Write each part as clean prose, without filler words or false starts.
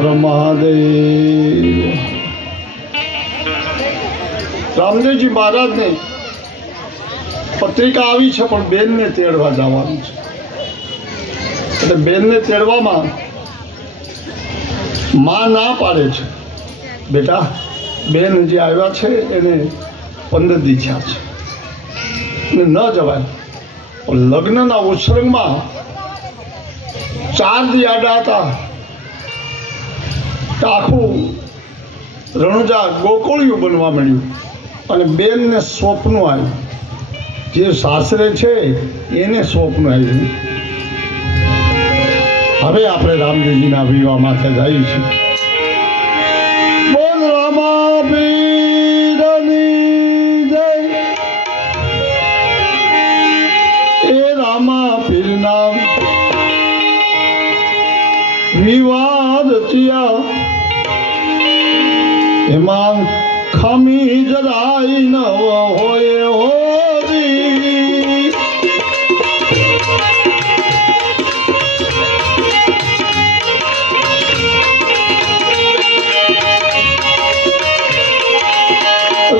હર મહાદેવ. રામદેવજી મહારાજને પત્રિકા આવી છે, પણ બેનને તેડવા જવાનું છે. એટલે બેનને તેડવામાં માં ના પાડે છે. બેટા, બેન હજી આવ્યા છે, એને 15 દી થયા છે ને ન જવાય. લગ્નના ઉત્સર્ગમાં 4 દી આડા હતા. આખું રણુજા ગોકુળિયું બનવા મળ્યું અને બેનને સ્વપ્ન આવ્યું. જે સાસરે છે એને સ્વપ્ન આવ્યું. હવે આપણે રામદેવજીના વિવાહ માથે જઈએ છીએ. બોલ રામા પીરની જય. એ રામા પીરના વિવાહ રચ્યા, એમાં ખામી જરાય ન હોય હોરી.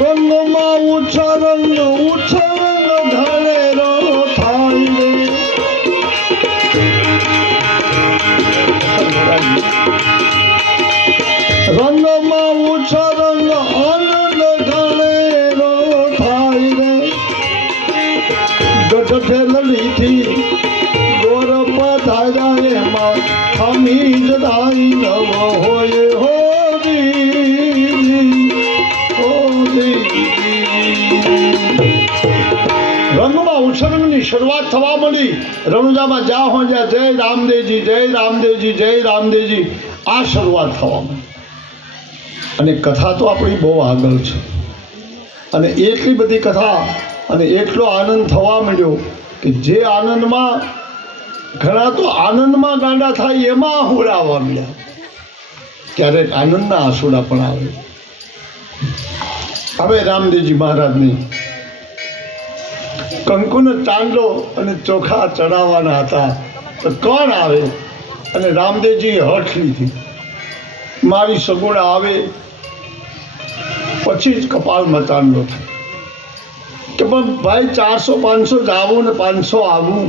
રંગમાં ઉછા રંગ ઢળેલો થાય રે. રંગમાં ઉછા રંગ આનંદ ઢળેલો થાય રે. ગઢે લડીથી ગોર પધાર્યા, એમાં ખામી જરાય ન હોય હોરી. રંગમાં ઉછરંગની શરૂઆત થવા મળી. રણુજામાં જ્યાં હોય જ્યાં જય રામદેવજી, જય રામદેવજી, જય રામદેવજી, આ શરૂઆત થવા મળી. અને કથા તો આપણી બહુ આગળ છે, અને એટલી બધી કથા અને એટલો આનંદ થવા માંડ્યો કે જે આનંદમાં ઘણા તો આનંદમાં ગાંડા થાય એમાં આહુડા આવવા મળ્યા. ક્યારેક આનંદના આંસુડા પણ આવે. હવે રામદેવજી મહારાજની કંકુનો ચાંદલો અને ચોખા ચડાવવાના હતા. તો કોણ આવે? અને રામદેવજીએ હઠ લીધી, મારી સગુણ આવે પછી જ કપાળમાં ચાંદલો થાય. કે પણ ભાઈ 400-500 જાવું ને 500 આવવું,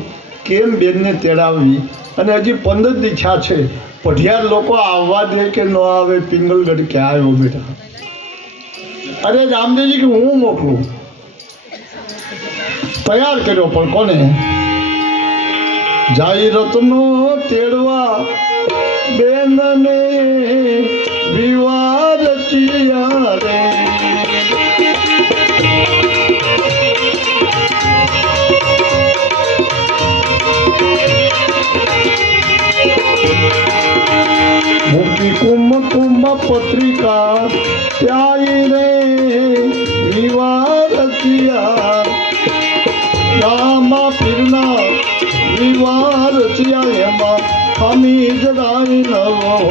કેમ બેનને તેડાવવી? અને હજી 15 દી થયા છે. પઢિયાર લોકો આવવા દે કે ન આવે? પિંગલગઢ ક્યાં આવ્યો બેટા? અરે રામદેવજી કે હું મોકલું. તૈયાર કર્યો, પણ કોને? જાય રત્નો તેડવા બેનને વિવાહ રચ્યા રે. મૂકી કુંભ પત્રિકા ત્યાં રે વિવાહ રચ્યા. રામા પીરના વિવાહ રચ્યા, એમાં ખામી જરાય ન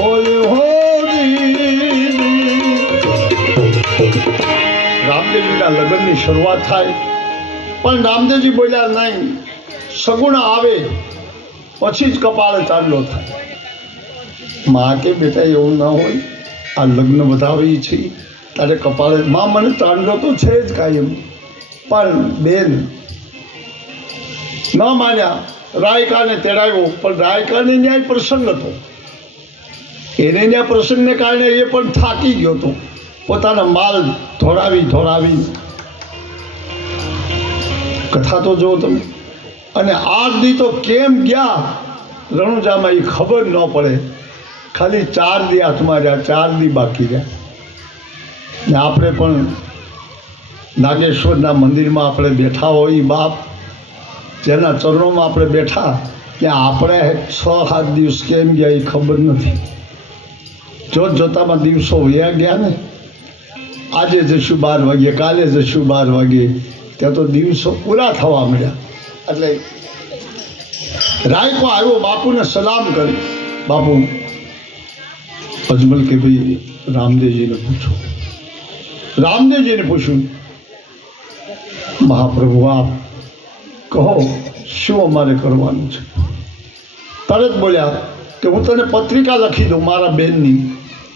હોય હોરી. રામદેવજીના લગ્નની શરૂઆત થાય, પણ રામદેવજી બોલ્યા નહીં, સગુણ આવે પછી જ કપાળે ચાંદલો થાય. માં કે બેટા એવું ના હોય, આ લગ્ન વધાવી છે તારે કપાળે. માં મને ચાંદલો તો છે જ કાયમ. પણ બેન ન માન્યા. રાયકાને તેડાવ્યો, પણ રાયકાને ન્યાય પ્રસંગ હતો. એને ત્યાં પ્રસંગને કારણે એ પણ થાકી ગયો હતો. પોતાના માલ ધોળાવી કથા તો જો તમે. અને 8 દી તો કેમ ગયા રણુજામાં એ ખબર ન પડે. ખાલી 4 દી હાથમાં રહ્યા, 4 દી બાકી રહ્યા. ને આપણે પણ નાગેશ્વરના મંદિરમાં આપણે બેઠા હોય, બાપ જેના ચરણોમાં આપણે બેઠા, ત્યાં આપણે 6-7 દિવસ કેમ ગયા એ ખબર નથી. જોતામાં દિવસો વયા ગયા ને. આજે જશું 12 વાગે, કાલે જશું 12 વાગે, ત્યાં તો દિવસો પૂરા થવા મળ્યા. એટલે રાયકો આવ્યો, બાપુને સલામ કરી. બાપુ અજમલ કે ભાઈ રામદેવજીને પૂછો. રામદેવજીને પૂછ્યું, મહાપ્રભુ આપ કહો શું અમારે કરવાનું છે? તરત બોલ્યા, કે હું તને પત્રિકા લખી દઉં મારા બેનની,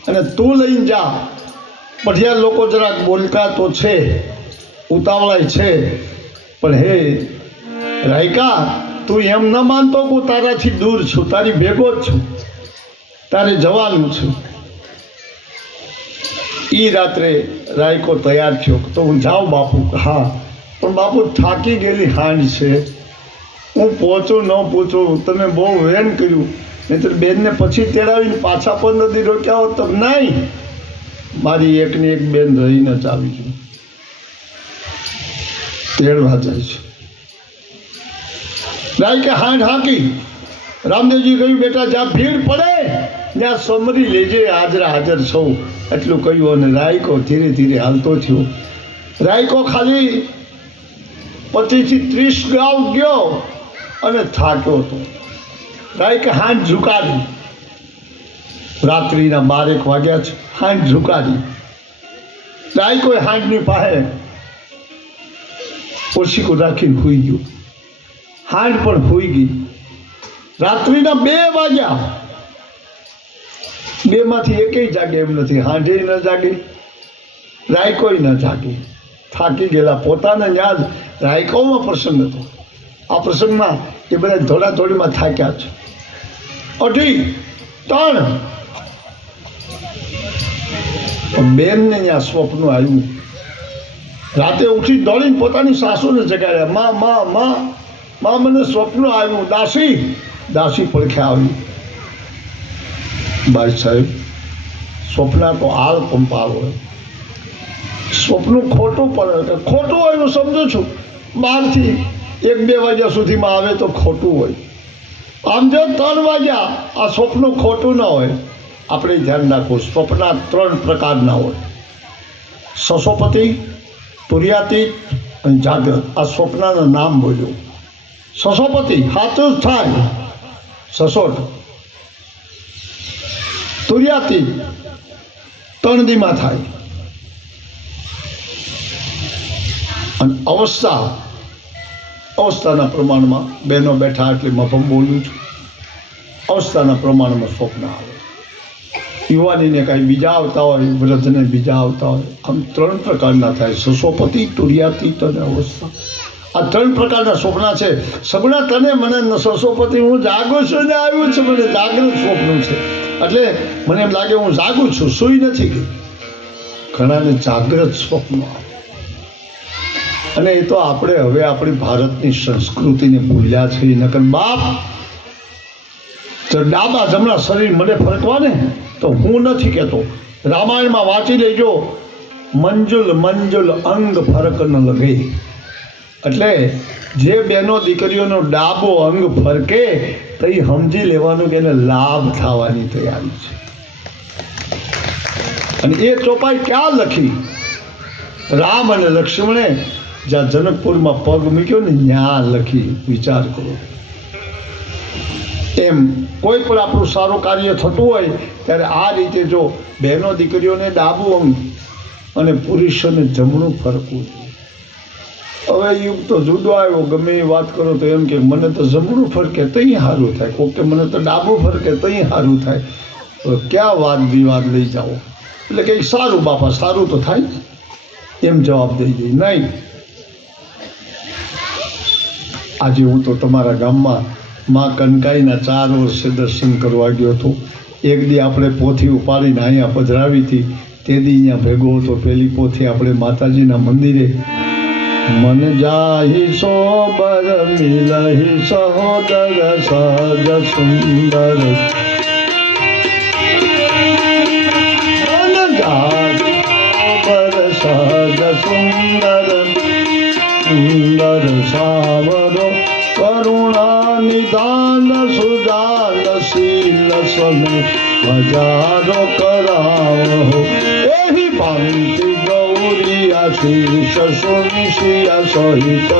અને તું લઈને જા. પઢિયા લોકો જરાક બોલકા તો છે, ઉતાવળાય છે, પણ હે રાયકા, તું એમ ન માનતો કે હું તારાથી દૂર છું, તારી ભેગો જ છું, તારે જવાનું છું. એ રાત્રે રાયકો તૈયાર થયો તો હું જાઉં બાપુ. હા, પણ બાપુ થાકી ગયેલી હાંડ છે, હું પહોંચું ન પહોંચું, તમે બહુ વેન કર્યું, નહીંતર બેનને પછી તેડાવીને પાછા 15 દી રોક્યા હોત તો. નહીં, મારી એકની એક બેન રહીને જ આવી છું, તેડવા જાય છે. રાયકે હાંડ હાંકી. રામદેવજી કહ્યું, બેટા જ્યાં ભીડ પડે ત્યાં સમરી લેજે, હાજર સૌ, એટલું કહ્યું. અને રાયકો ધીરે ધીરે હાલતો થયો. રાયકો ખાલી 25 થી 30 ગાંવ ગયો અને થાક્યો હતો. રાયકે હાંડ ઝુકાડી. રાત્રિના 12 વાગ્યા છે, હાંડ ઝુકાડી. રાયકોએ હાંડની પાસે ઓશીકો રાખીને સૂઈ ગયો. હાંડ પણ સૂઈ ગઈ. રાત્રિના 2 વાગ્યા. 2 માંથી એકેય જાગે એમ નથી. હાંડે ન જાગી, રાયકોય ન જાગી. થાકી ગયેલા. પોતાને યાદ રાયકોમાં પ્રસંગ હતો. આ પ્રસંગમાં એ બધા ધોળાધોળીમાં થાક્યા છે. 2:30 બેનને ત્યાં સ્વપ્ન આવ્યું. રાતે ઉઠી દોડીને પોતાની સાસુને જગાડ્યા. માં માં માં માં, મને સ્વપ્ન આવ્યું. દાસી પડખે આવી. ભાઈ સાહેબ, સ્વપ્ન તો આળ પંપાળ હોય. સ્વપ્ન ખોટું પડે, ખોટું હોય હું સમજુ છું. 12 થી 1-2 વાગ્યા સુધીમાં આવે તો ખોટું હોય. આમ જો 3 વાગ્યા આ સ્વપ્ન ખોટું ન હોય. આપણે ધ્યાન રાખવું, સ્વપ્ન 3 પ્રકારના હોય: સસોપતિ, તુર્યાતીત અને જાગ્રત. આ સ્વપ્નના નામ બોલ્યો. સસોપતિ સાચું જ થાય, સસોટ. તુર્યાતીત 3 દીમાં થાય. અને અવસ્થાના પ્રમાણમાં, બહેનો બેઠા એટલે મફમ બોલું છું, અવસ્થાના પ્રમાણમાં સ્વપ્ન આવે. યુવાનીને કાંઈ બીજા આવતા હોય, વૃદ્ધને બીજા આવતા હોય. આમ 3 પ્રકારના થાય: સસોપતિ, તુર્યાતીત અને અવસ્થા. આ 3 પ્રકારના સ્વપ્ન છે. સગુણા તને મને સસોપતિ, હું જાગું છું ને આવ્યું છે, મને જાગૃત સ્વપ્ન છે. એટલે મને એમ લાગે હું જાગું છું, સૂઈ નથી ગઈ. ઘણાને જાગ્રત સ્વપ્ન આવે. અને એ તો આપણે હવે આપણી ભારતની સંસ્કૃતિને ભૂલ્યા છીએ. નકર બાપ તો ડાબા જમણા શરીર મને ફરકવા ને, તો હું નથી કહેતો. રામાયણમાં વાંચી લેજો, મંજુલ મંજુલ અંગ ફરક ન લગે. એટલે જે બહેનો દીકરીઓનો ડાબો અંગ ફરકે તો એ સમજી લેવાનું કે એને લાભ થવાની તૈયારી છે. અને એ ચોપાઈ ક્યાં લખી? રામ અને લક્ષ્મણે જ્યાં જનકપુરમાં પગ મૂક્યો ને ત્યાં લખી. વિચાર કરો. એમ કોઈ પણ આપણું સારું કાર્ય થતું હોય ત્યારે આ રીતે જો બહેનો દીકરીઓને ડાબું અંગ અને પુરુષોને જમણું ફરકવું જોઈએ. હવે યુગ તો જુદો આવ્યો. ગમે એ વાત કરો તો એમ કે મને તો જમણું ફરકે તઈ સારું થાય, કોક કે મને તો ડાબું ફરકે તઈ સારું થાય. ક્યાં વાદ વિવાદ લઈ જાઓ? એટલે કંઈક સારું બાપા, સારું તો થાય એમ જવાબ દઈ દઈ. નહીં, આજે હું તો તમારા ગામમાં માં કનકાઈના 4 વર્ષે દર્શન કરવા ગયો હતો. એક દી આપણે પોથી ઉપાડીને અહીંયા પધરાવી હતી. તે દી અહીંયા ભેગો હતો. પહેલી પોથી આપણે માતાજીના મંદિરે. મન જાહી સોબર મિલહી સહોદર સહજ સુંદર. મન જાહી સોબર સહજ સુંદર. સુંદર સાવરો કરુણા નિદાન સુજાન શીલ સમે હજારો કરાવો. એહી ભાંતિ ગૌરી આશીષ સુનિશિયા સહિત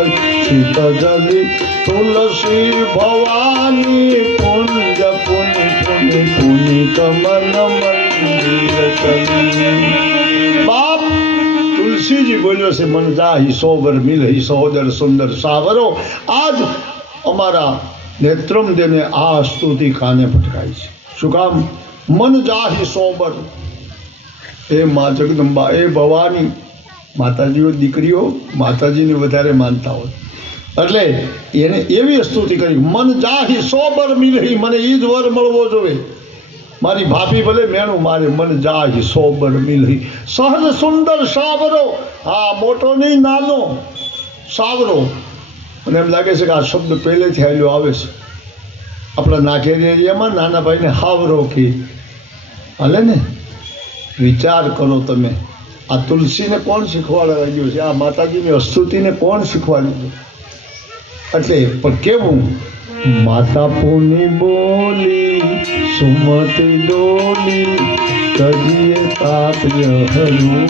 શીત જલી તુલસી ભવાની પુંજ પુનિ પુનિ પુનિત મન મંદિર ચલી. બાપ તુલસીજી બોલ્યો છે, મન જાહી સોબર મિલહી સહોદર સુંદર સાવરો. આજ અમારા નેત્રમ દેને આ સ્તુતિ કાને ભટકાય છે. શું કામ? મન જાહી સોબર. એ મા જગદંબા, એ ભવાની માતાજીઓ દીકરીઓ માતાજીને વધારે માનતા હોય એટલે એને એવી સ્તુતિ કરી, મન જાહી સોબર મિલહી, મને ઈ જ વર મળવો જોઈએ. મારી ભાભી ભલે મેણું મારે, મન જાહી સોબર મિલહી. સહજ સુંદર સાવરો, હા મોટો નહીં નાનો સાવરો. મને એમ લાગે છે કે આ શબ્દ પહેલેથી આવેલો આવે છે આપણા નાખેરી એરિયામાં. નાના ભાઈને હાવરો કે હાલે ને. વિચાર કરો તમે, આ તુલસીને કોણ શીખવાડવા ગયું છે? આ માતાજીની સ્તુતિને કોણ શીખવાડ્યું? એટલે પણ કેવું? માતા પુની બોલી સુમત ડોલી કજીએ તાત્ય હરું.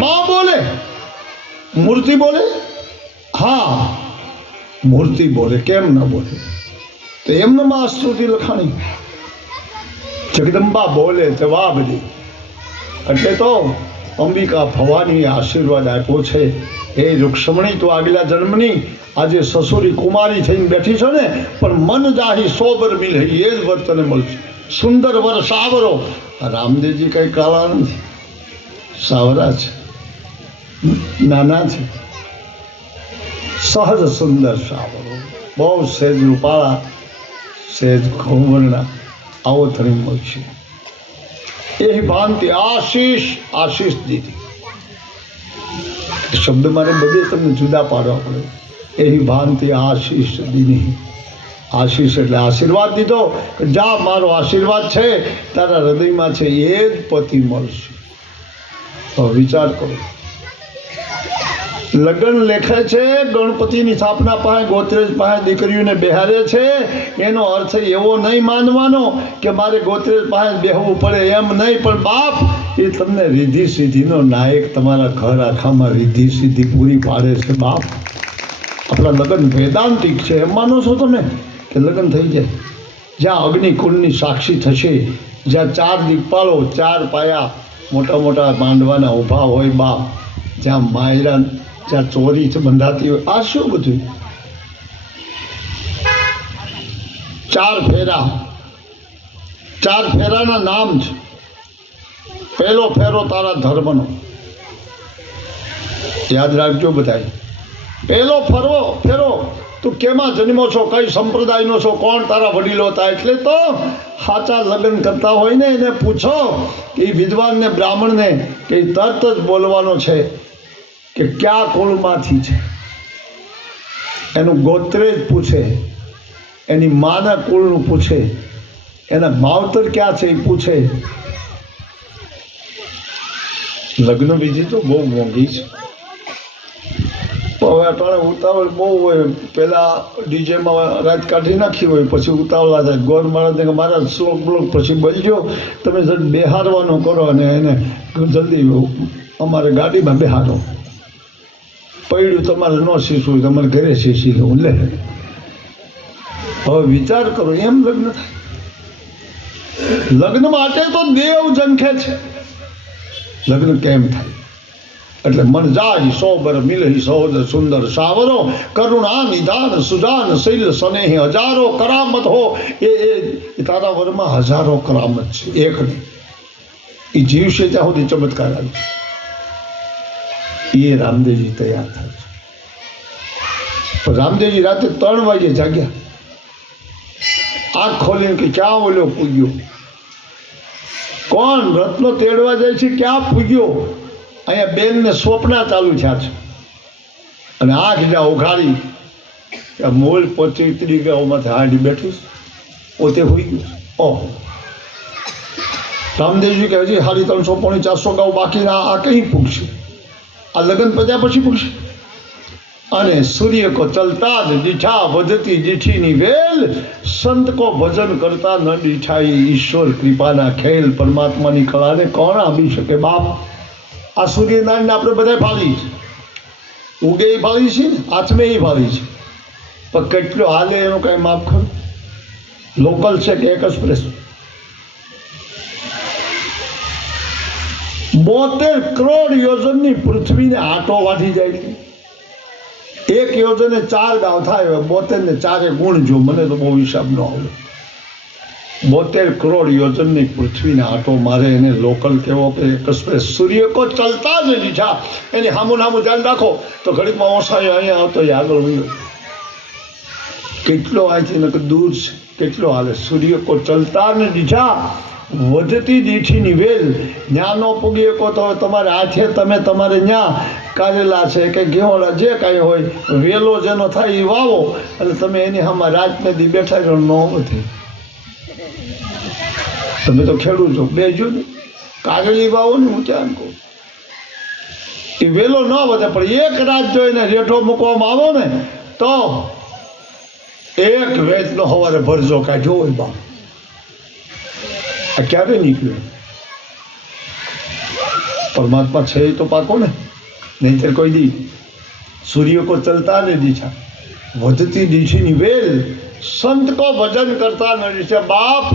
માં બોલે, મૂર્તિ બોલે. હા મૂર્તિ બોલે, કેમ ના બોલે? તો એમને માં સ્તુતિ લખાણી. જગદંબા બોલે જવાબ દે. એટલે તો અંબિકા ભવાની આશીર્વાદ આપ્યો છે. એ રૂક્ષ્મણી તો આગલા જન્મની આજે સસુરી કુમારી થઈને બેઠી છે ને, પણ મન જાહી સોબર મિલે, એ જ વર્તને મળશે. સુંદર વર સાવરો. રામદેવજી કઈ કાળા નથી, સાવરા છે, નાના છે. સહજ સુંદર સાવરો, બહુ સહેજ રૂપાળા, સહેજ ઘઉંવર્ણા, આવો ધણી મળશે. એ ભાંતિ આશીષ, આશીષ દીધી. શબ્દ મારે બધે તમને જુદા પાડવા પડે. એ ભાંતિ આશીષ દીધી. આશીષ એટલે આશીર્વાદ દીધો કે જા મારો આશીર્વાદ છે તારા હૃદયમાં છે, એ જ પતિ મળશે. તો વિચાર કરો. લગ્ન લેખે છે, ગણપતિની સ્થાપના પાસે ગોત્રેજ પાસે દીકરીઓને બેહારે છે. એનો અર્થ એવો નહીં માનવાનો કે મારે ગોત્રેજ પાસે બેહવું પડે, એમ નહીં. પણ બાપ એ તમને રીધિ સિદ્ધિનો નાયક તમારા ઘર આખામાં રીધિ સિદ્ધિ પૂરી પાડે છે. બાપ આપણા લગ્ન વેદાંતિક છે એમ માનો છો તમે કે લગ્ન થઈ જાય? જ્યાં અગ્નિકુંડની સાક્ષી થશે, જ્યાં 4 દીપાળો 4 પાયા મોટા મોટા માંડવાના ઊભા હોય બાપ, જ્યાં માયરા, જ્યાં ચોરી બંધાતી હોય, આ શું બધું? 4 ફેરા, 4 ફેરાના નામ છે. પહેલો ફેરો તારા ધર્મનો, યાદ રાખજો બધાય. પહેલો ફેરો તું કેમાં જન્મો છો, કઈ સંપ્રદાયનો છો, કોણ તારા વડીલો હતા. એટલે તો સાચા લગ્ન કરતા હોય ને એને પૂછો કે વિદ્વાનને બ્રાહ્મણને કે તરત જ બોલવાનો છે કે ક્યાં કુળમાંથી છે. એનું ગોત્રેજ પૂછે, એની માના કુળનું પૂછે, એના માવતર ક્યાં છે એ પૂછે. લગ્ન વિધિ તો બહુ મોંઘી છે. હવે અટાણે ઉતાવળ બહુ હોય. પહેલાં ડીજેમાં રાત કાઢી નાખી હોય, પછી ઉતાવળા થાય. ગોર મહારાજને કે મારા શ્લોક બ્લોક પછી બોલજો, તમે જલ્દી બેહારવાનું કરો અને એને જલ્દી અમારે ગાડીમાં બેહારો. પૈડું તમારે ન શીશવું, તમારે ઘરે શીશી લઉં લે. હવે વિચાર કરો, એમ લગ્ન થાય? લગ્ન માટે તો દેવ જંખે છે, લગ્ન કેમ થાય? એટલે મન જાય સોબર મિલહી સહજ સુંદર સાવરો, કરુણા નિધાન સુજાન શૈલ સ્નેહ હજારો કરામત હો. એ તારા વરમાં હજારો કરામત છે, એક નહીં. એ જીવશે ત્યાં સુધી ચમત્કાર આવે. એ રામદેવજી તૈયાર થાય છે. પણ રામદેવજી રાતે 3 વાગે જાગ્યા, આંખ ખોલીને કે ક્યાં ઓલો પૂગ્યો? કોણ? રત્નો તેડવા જાય છે, ક્યાં પૂગ્યો? અહીંયા બેનને સ્વપ્ના ચાલુ થયા છે અને આંખ જ્યાં ઉઘાડી મોલ પહોંચી ઉતરી ગયામાંથી હાંડી બેઠી પોતે હોઈ ગયું. ઓહો! રામદેવજી કે હજી 350 પોણી 400 ગાઉ બાકી, આ કઈ પૂગશે? આ લગ્ન પત્યા પછી પૂગશે. અને સૂર્ય કો ચલતા જ દીઠા વધતી દીઠીની વેલ, સંત કો ભજન કરતા ન દીઠાઈ ઈશ્વર કૃપાના ખેલ. પરમાત્માની કળાને કોણ આપી શકે બાપ? આ સૂર્યનારાયણને આપણે બધા ભાળી છે, ઉગે એ ભાળી છે ને, આત્મે એ ભાળી છે, પણ કેટલો હાલે એનું કાંઈ માપ ખરું? લોકલ છે કે એક્સપ્રેસ? 72 કરોડ યોજનની પૃથ્વીને આંટો વાઢી જાય છે. 1 યોજને 4 ગાવ થાય, 72 ને 4 ગુણ જો. મને તો બહુ હિસાબ ન આવે. 72 કરોડ યોજનની પૃથ્વીને આટો મારે એને લોકલ કેવો કે એક્સપ્રેસ સૂર્ય કો ચલતા જ દીઠા એની હામું ધ્યાન રાખો તો ઘડીકમાં ઓસાયો અહીંયા આવતો એ આગળ વયો કેટલો અહીંથી નકર દૂર છે કેટલો હાલે સૂર્ય કો ચલતા ને દીઠા વધતી દીઠીની વેલ ન્યા ન પૂગી શકો તો તમારે હાથે તમે તમારે ન્યા કારેલા છે કે ઘેવડા જે કાંઈ હોય વેલો જેનો થાય એ વાવો અને તમે એની સામે રાતને દી બેઠા રહો ન વધે. તમે તો ખેડૂત છો બેજો ને કારેલી વાવો ને હું ત્યાં કહું એ વેલો ન વધે પણ એક રાત જોઈને રેઠો મૂકવામાં આવો ને તો એક વેચનો સવારે ભરજો કાઢ્યો હોય બાપ આ ક્યારે નીકળ્યો પરમાત્મા છે એ તો પાકો ને નહીંતર કોઈ દી સૂર્ય કો ચલતા ને દીઠા વધતી દીઠીની વેલ સંત કો ભજન કરતા ન દીઠા બાપ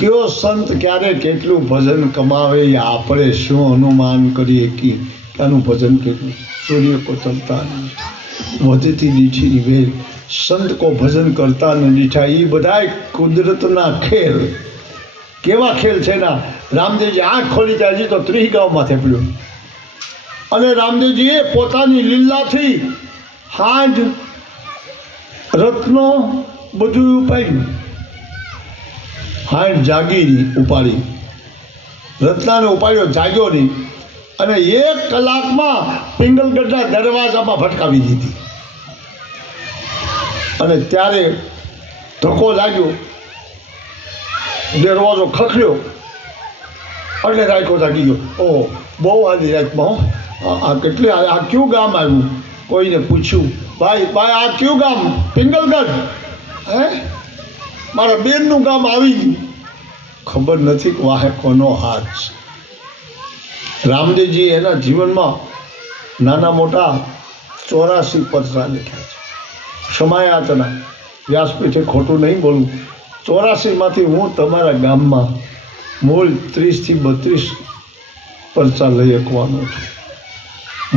કયો સંત ક્યારે કેટલું ભજન કમાવે એ આપણે શું અનુમાન કરીએ કે આનું ભજન કેટલું સૂર્ય કો ચલતા નહીં વધતી દીઠીની વેલ સંત કો ભજન કરતા ન દીઠા એ બધા કુદરતના ખેલ કેવા ખેલ છે ના રામદેવજી આંખ ખોલી ત્યાં હજી તો 30 ગામમાં થેપલ્યું અને રામદેવજીએ પોતાની લીલાથી હાંજ રત્નો બધું ઉપાડ્યું હાંજ જાગી ઉપાડી રત્નાને ઉપાડ્યો જાગ્યો નહીં અને 1 કલાકમાં પિંગલગઢના દરવાજામાં ફટકાવી દીધી અને ત્યારે ધક્કો લાગ્યો દરવાજો ખખડ્યો એટલે રાયકો જાગી ગયો. ઓહ બહુ આધી રાતમાં આ કેટલી આ કયું ગામ આવ્યું કોઈને પૂછ્યું ભાઈ આ કયું ગામ પિંગલગઢ હે મારા બેનનું ગામ આવી ગયું ખબર નથી કે વાહે કોનો હાથ છે. રામદેવજી એના જીવનમાં નાના મોટા 84 પત્ર લખ્યા છે ક્ષમાયાતના વ્યાસપીઠે ખોટું નહીં બોલું 84માંથી હું તમારા ગામમાં મૂળ 30 થી 32 પરચા લઈ શકવાનો છું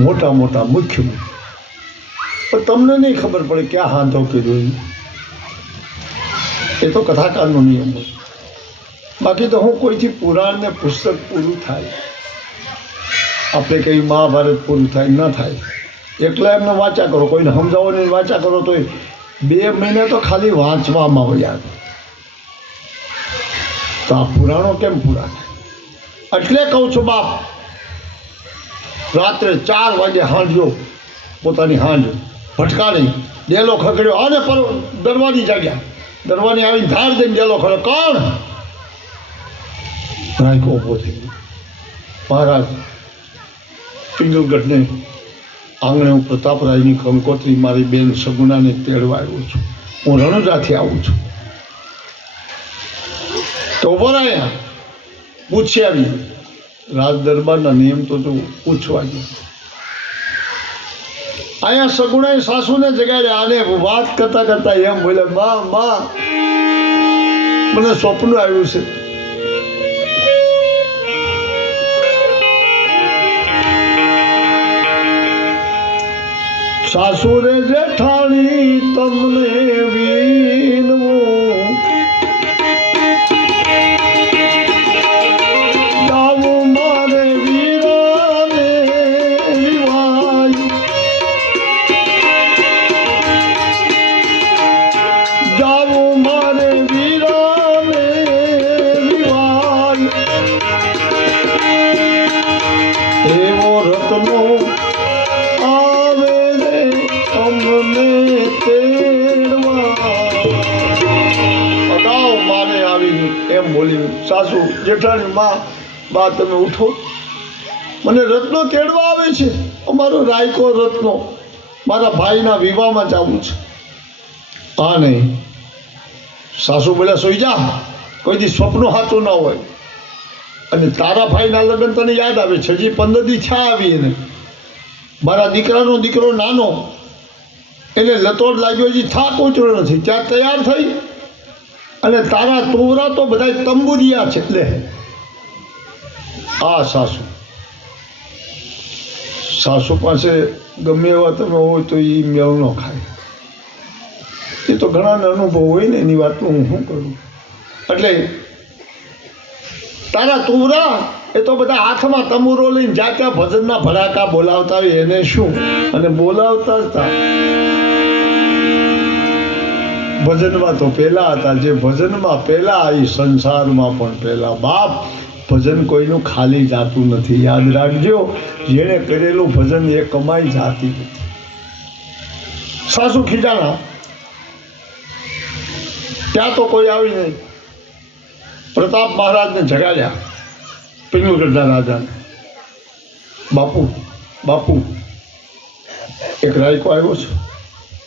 મોટા મોટા મુખ્ય પણ તમને નહીં ખબર પડે ક્યાં હાંધો કીધો એ તો કથાકારનો નિયમ હોય. બાકી તો હું કોઈથી પુરાણ ને પુસ્તક પૂરું થાય આપણે કંઈ મહાભારત પૂરું થાય ન થાય એકલા એમને વાંચ્યા કરો કોઈને સમજાવો ને વાંચ્યા કરો તો 2 મહિને તો ખાલી વાંચવામાં વયા તો આ પુરાણો કેમ પૂરા એટલે કહું છું બાપ રાત્રે 4 વાગે હાંજ્યો પોતાની હાંજ ભટકાણી ડેલો ખકડ્યો અને પર દરવાની જાગ્યા દરવાની આવીને ધાર દઈને ડેલો ખડ્યો કોણ રાયકો ઊભો થઈ ગયો મહારાજ પિંગલગઢને આંગણે હું પ્રતાપરાયની કંકોત્રી મારી બેન સગુણાને તેડવા આવ્યો છું હું રણુજાથી આવું છું તો ઉભો રહ્યા પૂછી આવી રાજ દરબારના નિયમ તો તું પૂછવા ગયો અહીંયા સગુણાએ સાસુને જગાડ્યા આને વાત કરતા કરતા એમ બોલે માં મને સ્વપ્ન આવ્યું છે સાસુરે જેઠાણી તમને વીનવું જાવું મારે વીરાને વિવાય જાવું મારે વીરાને વિવાય એવો રત્નો એમ બોલી સાસુ જેઠાણી બા તમે ઉઠો મને રત્નો તેડવા આવે છે અમારો રાયકો રત્નો મારા ભાઈના વિવાહમાં જવું છે હા નહીં સાસુ બોલ્યા સોઈ જા કોઈ દી સ્વપ્નો સાચું ના હોય અને તારા ભાઈના લગ્ન તને યાદ આવે છે હજી 15 દી થયા આવી એને મારા દીકરાનો દીકરો નાનો એને લતોડ લાગ્યો હજી થાક ઉતર્યો નથી ત્યાં તૈયાર થઈ અને તારા તોરા તો બધા તંબુરિયા છે લે આ સાસુ પાસે ગમે એવા તમે હોય તો એ મેળ ન ખાય એ તો ઘણાને અનુભવ હોય ને એની વાતનું હું શું કરું એટલે તારા તુરા એ તો બધા હાથમાં તમુરો લઈને જ્યાં ત્યાં ભજનના ભડાકા બોલાવતા હોય એને શું, અને બોલાવતા જ હતા. ભજનમાં તો પહેલા હતા, જે ભજનમાં પહેલા એ સંસારમાં પણ પહેલા. બાપ, ભજન કોઈનું ખાલી જાતું નથી, યાદ રાખજો. જેણે કરેલું ભજન એ કમાઈ જાતી નથી. સાસુ ખીજાણા ત્યાં તો કોઈ આવી નહીં. પ્રતાપ મહારાજને જગાડ્યા, પિંગલગઢના રાજાને. બાપુ બાપુ, એક રાયકો આવ્યો છે.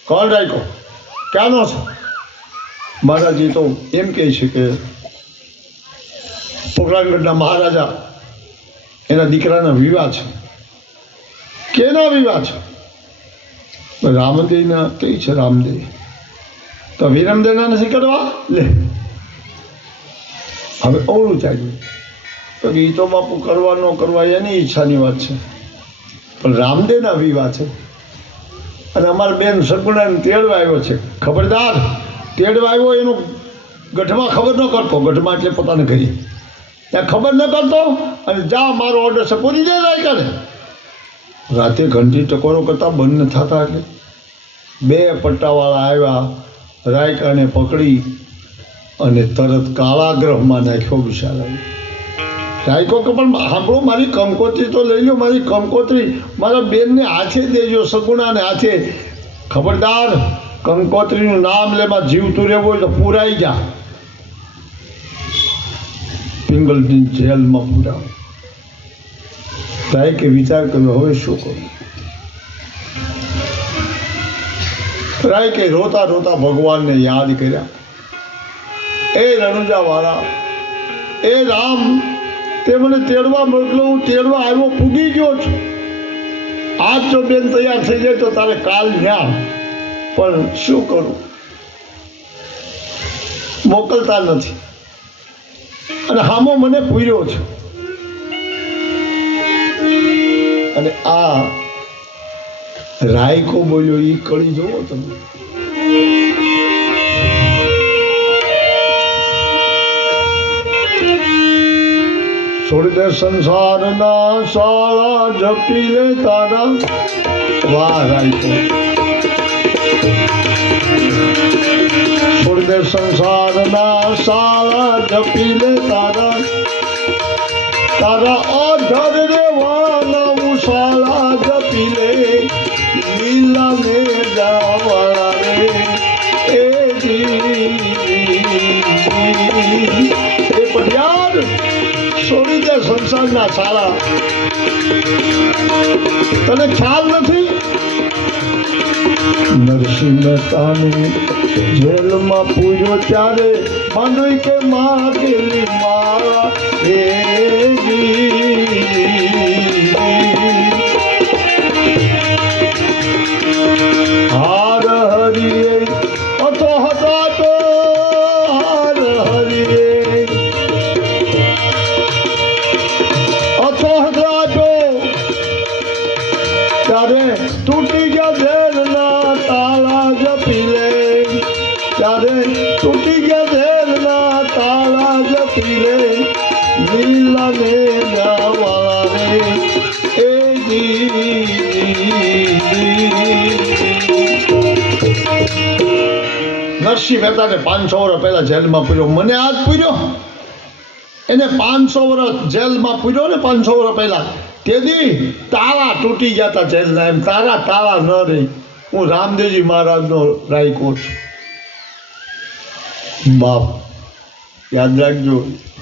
કોણ રાયકો? ક્યાંનો છે? મહારાજી તો એમ કહે છે કે પોકરાણગઢના મહારાજા એના દીકરાના વિવાહ છે. કેના વિવાહ છે? રામદેવના કઈ છે? રામદેવ તો વિરમદેવના નથી કરવા. લે, હવે અવળું ચાલ્યું. તો એ તો બાપુ કરવા ન કરવા એની ઈચ્છાની વાત છે, પણ રામદેવના વિવાહ છે. અને અમારા બેન સગુણાને તેડવા આવ્યો છે. ખબરદાર, તેડવા આવ્યો એનું ગઢમાં ખબર ન કરતો. ગઢમાં એટલે પોતાને ઘરે ત્યાં ખબર ન કરતો. અને જા, મારો ઓર્ડર છે, પૂરી જાય રાયકાને. રાતે ઘંટી ટકોરો કરતા બંધ ન થતા. એટલે બે પટ્ટાવાળા આવ્યા, રાયકાને પકડી અને તરત કાળાગ્રહમાં નાખ્યો બિચારા. રાયકો કે પણ સાંભળો, મારી કંકોત્રી તો લઈ લો, મારી કંકોત્રી મારા બેનને હાથે દેજો, સગુણાને હાથે. ખબરદાર, કંકોત્રીનું નામ લેમાં જીવતું રહેવું હોય તો પૂરાઈ જા. પિંગલની જેલમાં પૂરાવ. રાયકે વિચાર કર્યો, હવે શું કરું? રાયકે રોતા રોતા ભગવાનને યાદ કર્યા. એ રણુજાવાળા, એ રામ, તે મને તેડવા મોકલો, હું તેડવા આવ્યો, પૂગી ગયો છું. આજ જો બેન તૈયાર થઈ જાય તો તારે કાલ ન્યા, પણ શું કરું? મોકલતા નથી અને હામો મને પૂર્યો છે. અને આ રાયકો બોલ્યો, એ કળી જોવો તમે. છોડી દે સંસારના શાળા, જપી લે તારા. વાહ રાયકો. છોડી દે સંસારના શાળા, જપી લે તારા. તારા અધર રેવાના શાળા, જપી લે લીલા ને જાવાળા રે. એ પઢિયાર, છોડી દે સંસારના શાળા. તને ખ્યાલ નથી? નરસિંહ મહેતાને જેલમાં પૂર્યો ત્યારે માંડવી કે માગેલી માળા. હાર હરિએ અથો હટાતો, હાર હરિએ અથો હટાતો. ત્યારે તૂટી ગયા જેલના તાળા, જપી લે. ત્યારે તૂટી ગયા જેલના તાળા, જપી લે લીલા ને જાવાળા રે. એ નરસિંહ મહેતાને 500 વર્ષ પહેલા જેલમાં પૂર્યો. મને આજ પૂર્યો, એને 500 વર્ષ જેલમાં પૂર્યો ને. 500 વર્ષ પહેલા તેથી તાળા તૂટી ગયા હતા જેલના. એમ તારા તાળા ન રહી. હું રામદેવજી મહારાજનો રાયકો છું. બાપ, યાદ રાખજો,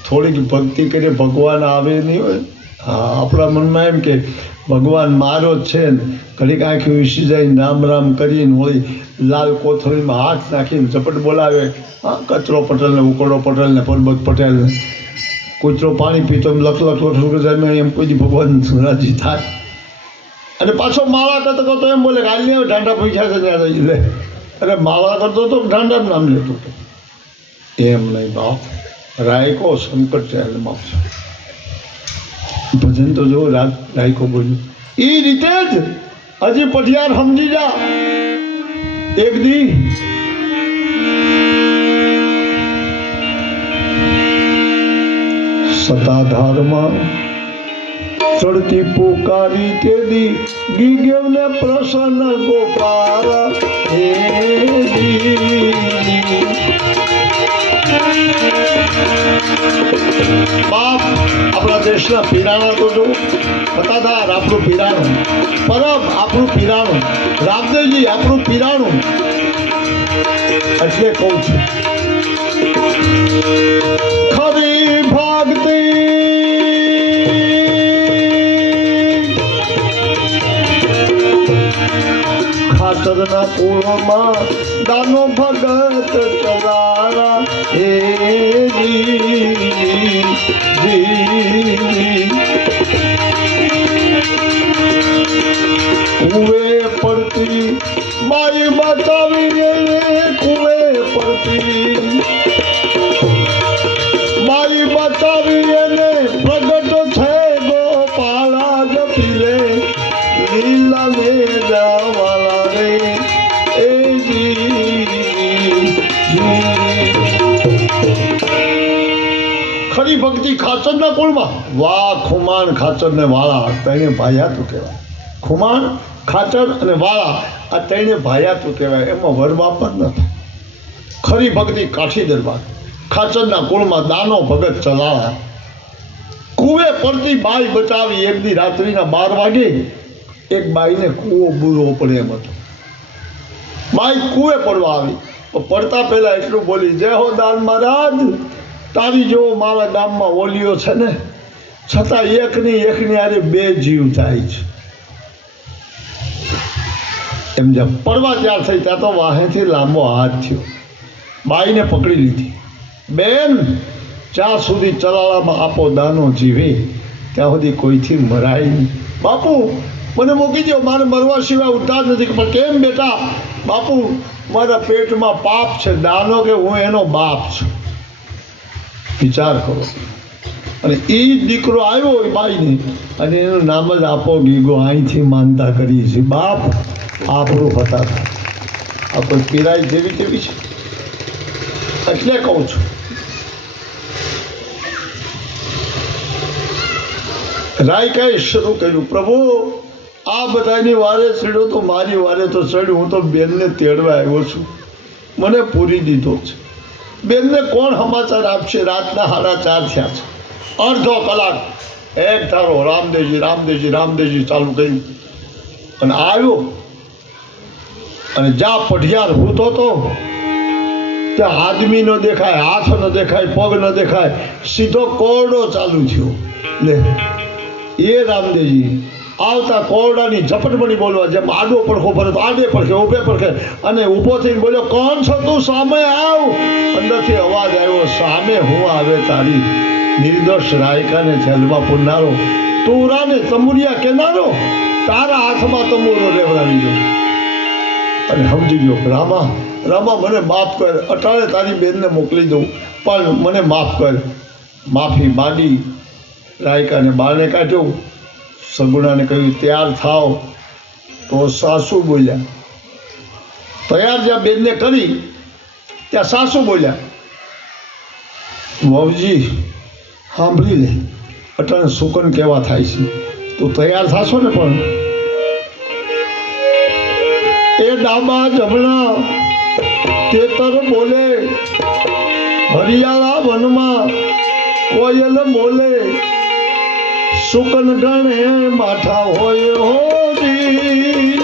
થોડીક ભક્તિ કરીએ ભગવાન આવે નહીં હોય. હા, આપણા મનમાં એમ કે ભગવાન મારો જ છે ને, ઘડીક આંખી વિસી જાય, રામ રામ કરીને હોય, લાલ કોથળીમાં હાથ નાખીને ઝપટ બોલાવે. હા, કચરો પટેલને, ઉકળો પટેલને, પરબત પટેલને. કૂતરો પાણી પીતો એમ લખ લખ લખ જાય, એમ કોઈ ભગવાન રાજી થાય. અને પાછો માળા કરતો કરતો એમ બોલે કે હાલની હવે ઢાંડા પૈસા છે ત્યાં લે. અરે માળા કરતો તો ઢાંડા નામ લેતો હતો. એમ નહીં બાપ, રાયકો સંકટ જેલમાં છે. ભજન તો જો રાયકો બોલ્યું એ રીતે જ. હજી પઢિયાર સમજી જા. એક દી સતાધારમાં ચડતી પુકારી તેદી ગીગેવને પ્રસન્ન ગોપાલ હે બાપ આપણા દેશના પીરાણા તો જો સતાધાર આપણું પીરાણું, પરમ આપણું પીરાણું, રામદેવજી આપણું પીરાણું. એટલે કહું છું ખરી ભક્તિ ખાતરના કુળમાં દાનો ભગત ચલારા હે કુવે પડતી મારી બતાવી કુવે પડતી મારી બતાવી એને પ્રગટ છે ગોપાળા જ પીલે લીલા ને જાવાલા રે એ ખરી ભક્તિ ખાચરના કુળમાં. વાહ ખુમાણ ખાચર ને વાળા તેને ભાયાતું કહેવાય. ખુમાણ ખાચર અને વાળા આ તેને ભાયાતું કહેવાય. એમાં વરબાપ જ નથી. ખરી ભક્તિ કાઠી દરબાર ખાચરના કુળમાં દાનો ભગત ચલાવા. કુવે પડતી બાઈ બચાવી. એક દી રાત્રિના 12 વાગે એક બાઈને કૂવો બૂરવો પડે એમ હતો. બાઈ કૂવે પડવા આવી. પડતા પહેલા એટલું બોલી, જય હો દાન મહારાજ, તારી જેવો મારા ગામમાં ઓલિયો છે ને, છતાં એકની આરે 2 જીવ થાય છે. એમ જેમ પડવા ત્યાર થઈ ત્યાં તો વાહેથી લાંબો હાથ થયો. બાઈને પકડી લીધી. બેન, જ્યાં સુધી ચલાળામાં આપો દાનો જીવે ત્યાં સુધી કોઈથી મરાય નહીં. બાપુ મને મૂકી દો, મારે મરવા સિવાય ઉદ્ધાર નથી. પણ કેમ બેટા? બાપુ મારા પેટમાં પાપ છે. દાનો કે હું એનો બાપ છું? વિચાર કરો. અને એ દીકરો આવ્યો એ બાઈને અને એનું નામ જ આપો ગીગો. અહીંથી માનતા કરી છે. બાપ આપણું હતા આ કોઈ પીરાય જેવી તેવી છે. એટલે કહું છું રાયકાએ શરૂ કર્યું, પ્રભુ આ બધાની વારે ચડ્યો તો મારી વારે તો ચડ્યું. હું તો બેનને તેડવા આવ્યો છું, મને પૂરી દીધો છે. બેનને કોણ સમાચાર આપશે? રાતના 4:30 થયા છે. અડધો કલાક એક ધારો રામદેવજી રામદેવજી રામદેવજી ચાલુ કર્યું અને આવ્યો. અને જ્યાં પઢિયાર હૂતો તો ત્યાં આદમી ન દેખાય, હાથ ન દેખાય, પગ ન દેખાય, સીધો કોરડો ચાલુ થયો. લે એ રામદેવજી આવતા કોરડાની ઝપટમણી બોલવા, જેમ આડો પડખો ભરે તો આડે પડખે ઊભે પડખે, અને ઊભો થઈને બોલ્યો, કોણ છો તું? સામે આવ. અંદરથી અવાજ આવ્યો, સામે હું આવે તારી નિર્દોષ રાયકાને જેલમાં પૂરનારો, તુરાને તમુરિયા કેનારો, તારા હાથમાં તમુરો લેવડાવી દો. અને સમજી ગયો, રામા રામા મને માફ કર, અટાણે તારી બેનને મોકલી દઉં પણ મને માફ કર. માફી માંગી. રાયકાને બહારને કાઢ્યો. સગુણાને કહ્યું તૈયાર થાવ. તો સાસુ બોલ્યા. તૈયાર જ્યાં બેનને કરી ત્યાં સાસુ બોલ્યા, વહુજી સાંભળી લે, અટાણે સુકન કેવા થાય છે. તું તૈયાર થશો ને પણ એ ડાબા જમણા કેતર બોલે, હરિયાળા વનમાં કોયલ બોલે, સુકન ગણે માઠા હોય હોરી.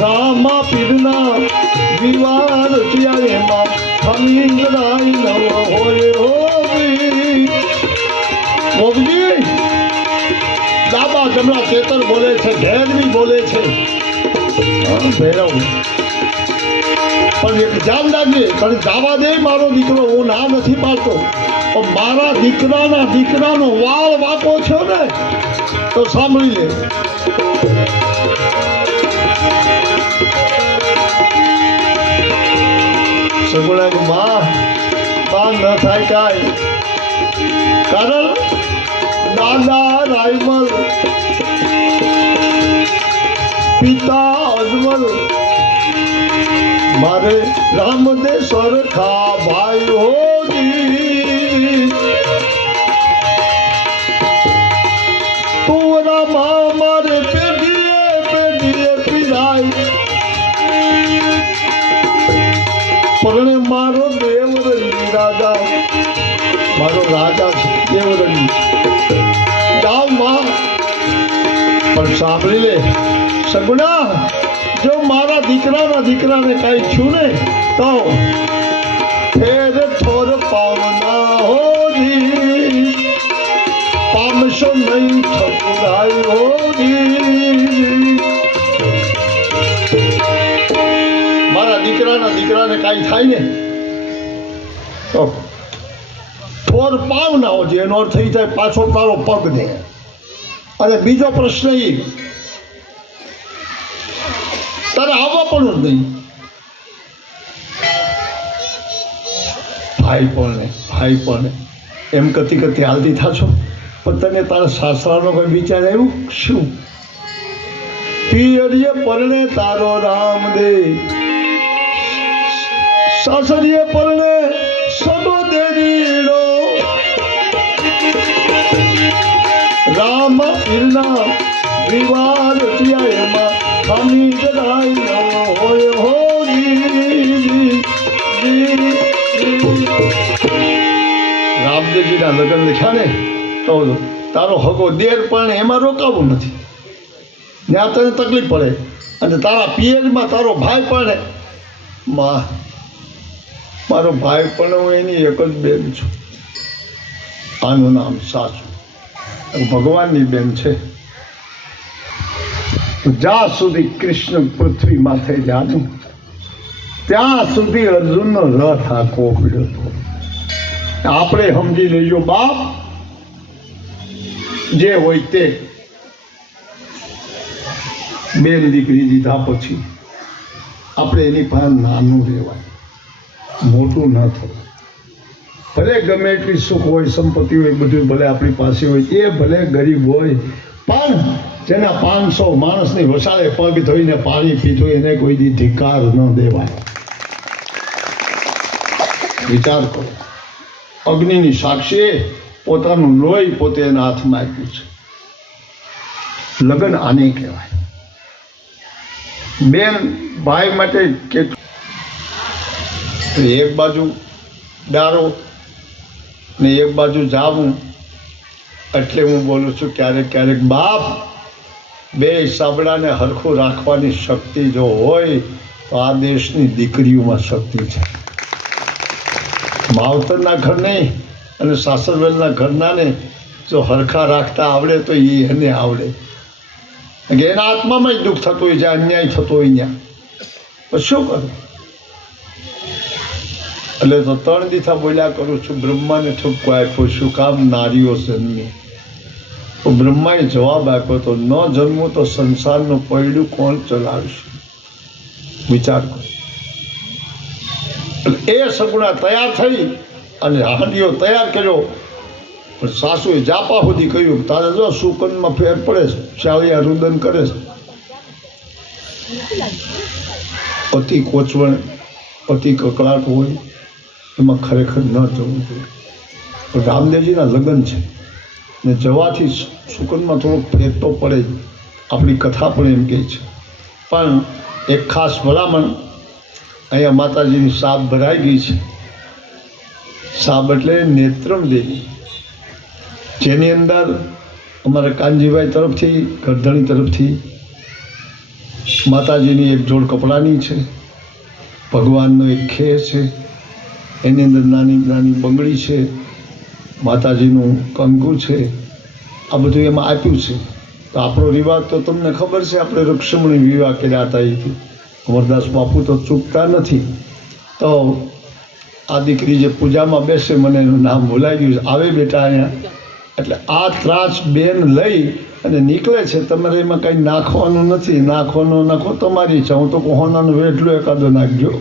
રામા પીરના વિવાર એમાં ખમીંદરાય નવ હોય હોરી. મોગજી ડાબા જમણા કેતર બોલે છે, ભેરવી બોલે છે. ભેરવ પણ એક ધ્યાન રાખજે, તને દાવા દે મારો દીકરો, હું ના નથી પાડતો, પણ મારા દીકરાનો વાળ વાંકો છો ને તો સાંભળી લે. સગુણા માં ન થાય કાંઈ, કારણ દાદા રાયમલ પિતા અજમલ મારે રામદે સરખા ભાઈ હોજી તું રામા મારે પેઢીએ પેઢીએ પીરાય પરણે મારો દેવરંગી રાજા મારો રાજા છે દેવરંગી જાઓ માં પણ સાંભળી લે સગુણા જો મારા દીકરાને કઈ છું ને તો ફેર થોર પાવના હોજી પામશો નહીં ઠકરાય હોજી મારા દીકરાને કઈ થાય ને તો થોર પાવ ના હોજી એનો અર્થ થઈ જાય પાછો તારો પગ દે અને બીજો પ્રશ્ન એ તારે આવવા પણ જ નહીં ભાઈ પણ એમ કતી હાલતી થાશો પણ તને તારા સાસરાનો કોઈ વિચાર આવ્યું શું પિયરીએ પરણે તારો રામદે સાસરીએ પરણે સગો દેરીડો રામ પીરના વિવાર થયા એમાં ખામી જડાઈ હોય રામદેવજીના લગ્ન લખ્યા ને તો તારો હગો દેર પણ એમાં રોકાવું નથી ત્યાં તને તકલીફ પડે અને તારા પિયરમાં તારો ભાઈ પણ મારો ભાઈ પણ હું એની એક જ બેન છું આનું નામ સાસુ ભગવાનની બેન છે જ્યાં સુધી કૃષ્ણ પૃથ્વી માથે જાણું ત્યાં સુધી અર્જુનનો રથ આખો પડ્યો હતો આપણે સમજી લેજો બાપ જે હોય તે બેન દીકરી દીધા પછી આપણે એની પાસે નાનું રહેવાય મોટું ન થવું ભલે ગમે એટલી સુખ હોય સંપત્તિ હોય બધું ભલે આપણી પાસે હોય એ ભલે ગરીબ હોય પણ જેના 500 માણસની વસાળે પગ ધોઈને પાણી પીધું એને કોઈ દી ધિકાર ન દેવાય વિચાર કરો અગ્નિની સાક્ષીએ પોતાનું લોહી પોતે એના હાથમાં આપ્યું છે લગ્ન આને કહેવાય બેન ભાઈ માટે કેટલું એક બાજુ ડારો ને એક બાજુ જાવું એટલે હું બોલું છું ક્યારેક બાપ બે સાબડાને હરખું રાખવાની શક્તિ જો હોય તો આ દેશની દીકરીઓમાં શક્તિ છે માવતરના ઘર નહીં અને સાસરવેલના ઘરનાને જો હરખા રાખતા આવડે તો એને આવડે એના આત્મામાં જ દુઃખ થતું હોય છે અન્યાય થતો હોય ત્યાં પણ શું કરું એટલે તો 3 દીથા બોલ્યા કરું છું બ્રહ્માને ઠપકો આપ્યો શું કામ નારીઓ જન્મી તો બ્રહ્માએ જવાબ આપ્યો તો ન જન્મું તો સંસારનું પૈડું કોણ ચલાવશે વિચાર કરો એટલે એ સગુણા તૈયાર થઈ અને હાંડીઓ તૈયાર કર્યો પણ સાસુએ જાપા સુધી કહ્યું તારે જો સુકનમાં ફેર પડે છે ચાળિયા રુદન કરે છે અતિ કોચવણ અતિ કકળાટ હોય એમાં ખરેખર ન જવું જોઈએ પણ રામદેવજીના લગ્ન છે ને જવાથી સુકનમાં થોડોક ફેર તો પડે જ આપણી કથા પણ એમ કહે છે પણ એક ખાસ ભલામણ અહીંયા માતાજીની સાપ ભરાઈ ગઈ છે સાપ એટલે નેત્રમ દેવી જેની અંદર અમારા કાનજીભાઈ તરફથી ગરધણી તરફથી માતાજીની એક જોડ કપડાની છે ભગવાનનો એક ખે છે એની અંદર નાની નાની બંગડી છે માતાજીનું કંકુ છે આ બધું એમાં આપ્યું છે તો આપણો રિવાજ તો તમને ખબર છે આપણે રુક્ષ્મણી વિવાહ કર્યા હતા એથી અમરદાસ બાપુ તો ચૂકતા નથી તો આ દીકરી જે પૂજામાં બેસે મને એનું નામ ભૂલાઈ ગયું આવે બેટા અહીંયા એટલે આ ત્રાસ બેન લઈ અને નીકળે છે તમારે એમાં કંઈ નાખવાનું નથી નાખો તમારી ઈચ્છા હું તો કોહોનાનું વેઠલું એકાદો નાખજો